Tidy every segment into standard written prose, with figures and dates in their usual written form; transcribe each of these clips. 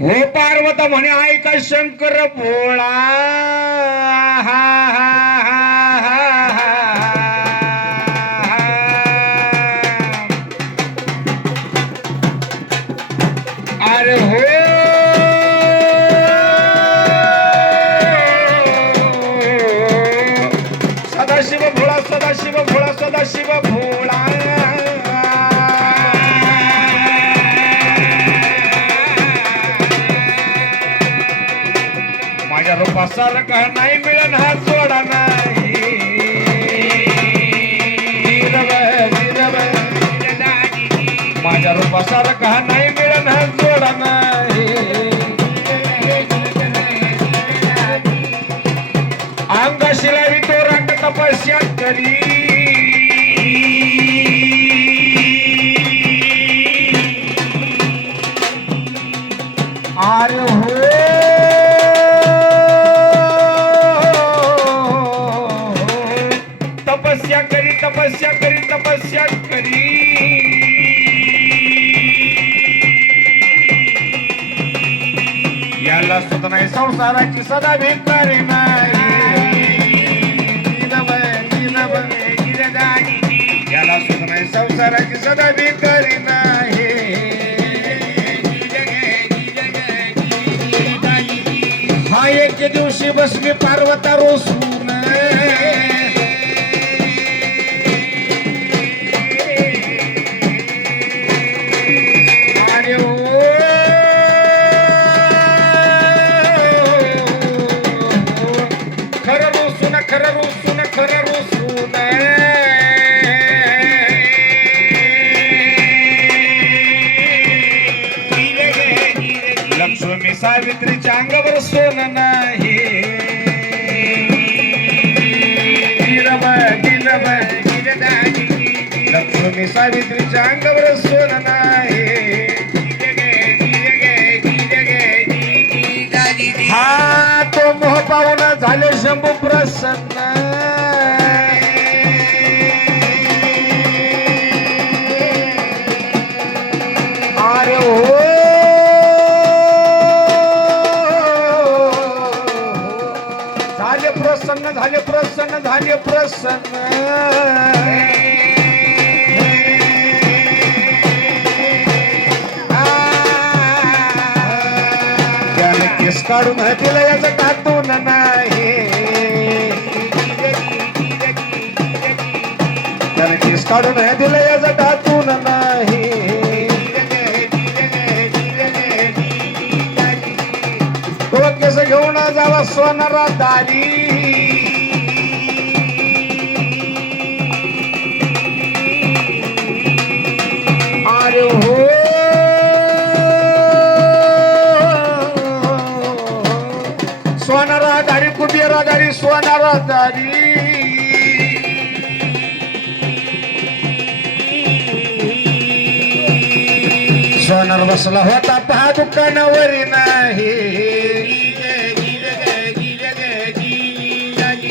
हो पार्वत म्हणे ऐका शंकर भोळा हा हा हा हा अरे हो सदाशिव भोळा सदाशिव भोळा सदाशिव भोळा माझ्या रूपासारखा नाही मिळन हा जोडा नाही माझ्या रूपासारखा नाही मिळन हा जोडा नाही अंगाशी लावी तो रंग तपस्या करी अरे हो तपस्या करी तपस्या करी तपस्या करी याला सुद्धा नाही संसाराची सदा भिकारी नाही याला सुद्धा नाही संसाराची सदा भिकारी नाही हा एक दिवशी बसली पार्वता रोसून लक्ष्मी सावित्रीच्या अंगावर सोनं नाही लक्ष्मी सावित्रीच्या अंगावर सोनं नाही हा तो मोह पाहुणा झाले शंभू प्रसन्न अरे हो झाले प्रसन्न झाले प्रसन्न झाले प्रसन्न त्याने केस काढून दिला याचं टाकून नाही त्याने केस काढून दिला याचं टाकून नाही तो केस घेऊन जावा सोनारा दारी अरे हो सोनारा दारी कुबेरा दारी सोनारा दारी सोनार बसला होता पहा दुकानावरी नाही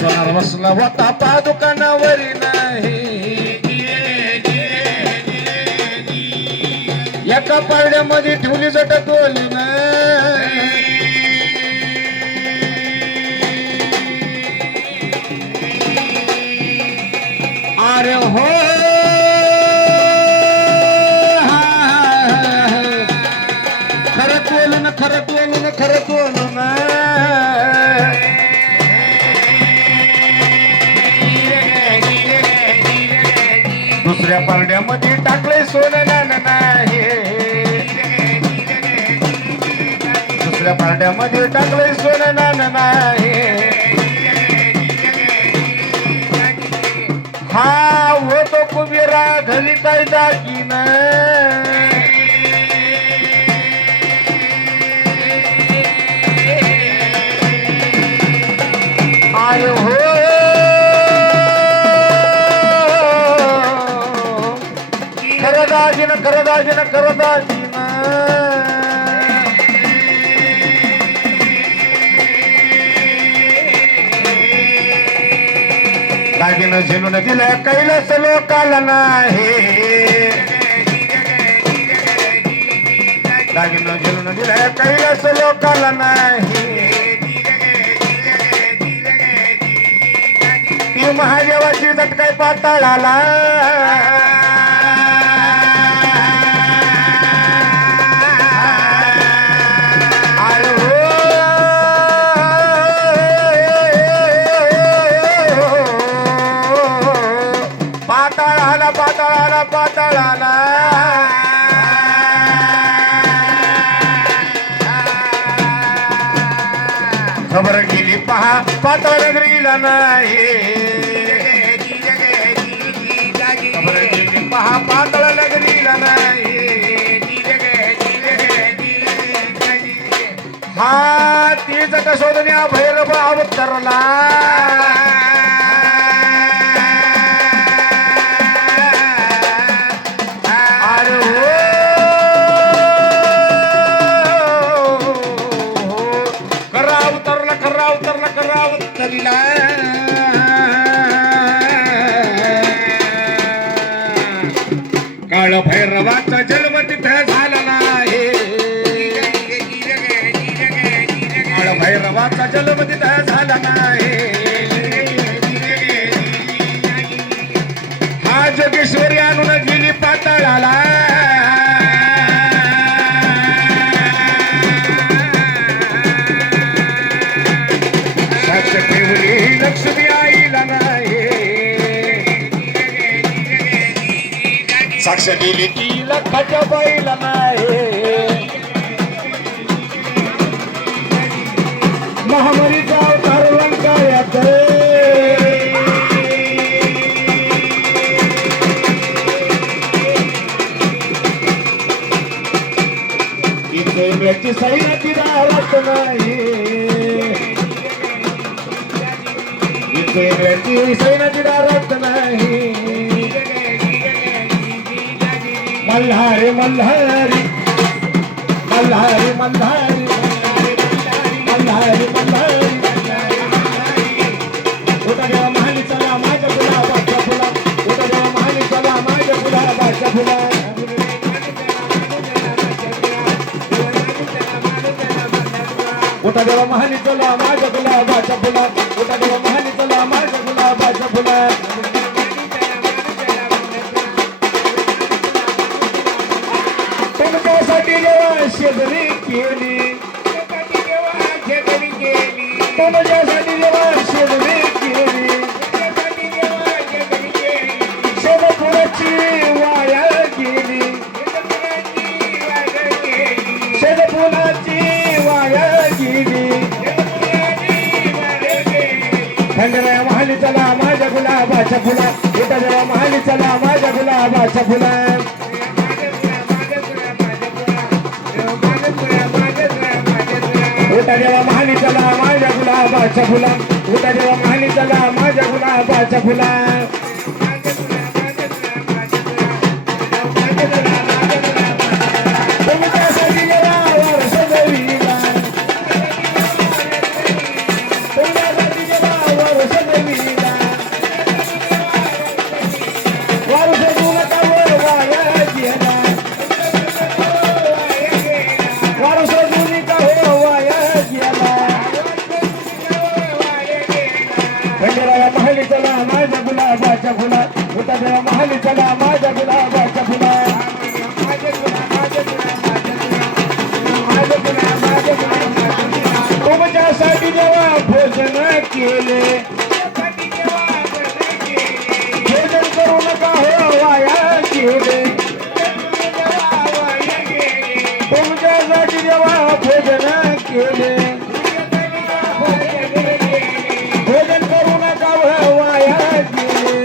सोनार बसला होता पहा दुकानावरी नाही एका पारड्यामध्ये ठेवली जट डोली अरे हो खरंच बोलू ना खरंच बोलू ना खरंच बोलू ना दुसऱ्या पारड्यामध्ये टाकले सोनं नाही दुसऱ्या पारड्यामध्ये टाकले सोनं नाही हा होतो कुबेरा घरी काय दागिन आय हो खरं दागिन दागिनं झेलून दिलं कैलास लोकाला नाही दागिनं झेलून दिलाय कैलास लोकाला नाही ती महादेवाची झटकाय पाताळाला पाताळाला पाताळाला पाताळाला खबर गेली पहा पाताळ नगरीला नाही खबर गेली पहा पाताळ नगरीला नाही हा तीच शोधण्या भैरव अवतरला काळ भैरवाचा जन्म तिथे झाला नाही काळ भैरवाचा जन्म तिथे झाला नाही हा जोगेश्वरी आणून गेली पाताळाला साक्ष ठेवली लक्ष्मी आईला नाही साक्ष दिली ती लखाच्या बाईला नाही महामारीचा अवतार लंकाळ्यात इथे सैनाची दारात नाही इथे सैनाची दारात नाही मल्हारी मल्हारी मल्हारी मल्हारी मल्हारी मल्हारी उठा देवा महाली चला माझ्या गुलाबाच्या फुला उठा देवा महाली चला माझ्या गुलाबाच्या फुला उठा देवा महाली चला माझ्या गुलाबाच्या फुला उठा देवा महाली चला माझ्या गुलाबाच्या फुला तुमच्यासाठी देवा शेजारी केली तुमच्यासाठी देवा शेजारी केली शेतपुराची वाया गेली शेतपुराची वाया गेली खंडराया महाली चला माझ्या गुलाबाच्या फुला उठा देवा महाली चला माझ्या गुलाबाच्या फुला उठा देवा महाली चला माझ्या गुलाबाच्या फुला उठा देवा महाली चला माझ्या गुलाबाच्या फुला तुमच्यासाठी देवा वर्ष देवीला तुमच्यासाठी देवा वर्ष देवीला वर्ष देऊ नका वाया गेला वर्ष देऊ नका वाया खंडेराया महाली चला माझ्या गुलाबाच्या फुला उठा देवा महाली चला माझ्या गुलाबाच्या फुला तुमच्यासाठी देवा भोजन केले भोजन करू नका हो वाया गेले तुमच्यासाठी देवा भोजन केले भोजन करू नका वाया गेले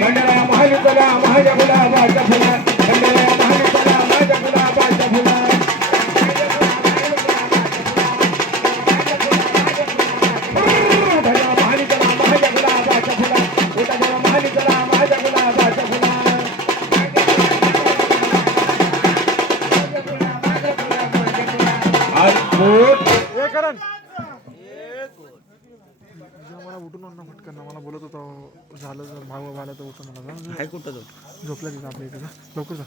खंडेराया महाली चला माझ्या गुलाबाच्या फुला खंडेराया महाली चला माझ्या गुलाबाच्या फुला महाली चला माझ्या गुलाबाच्या फुला उठा देवा महाली चला माझ्या गुलाबाच्या फुला मला उठून आणणं फटकन मला बोलत होता झालं जर भाव आला तर उठून मला कुठं झोपला तिथं आपल्या इथं लवकर जा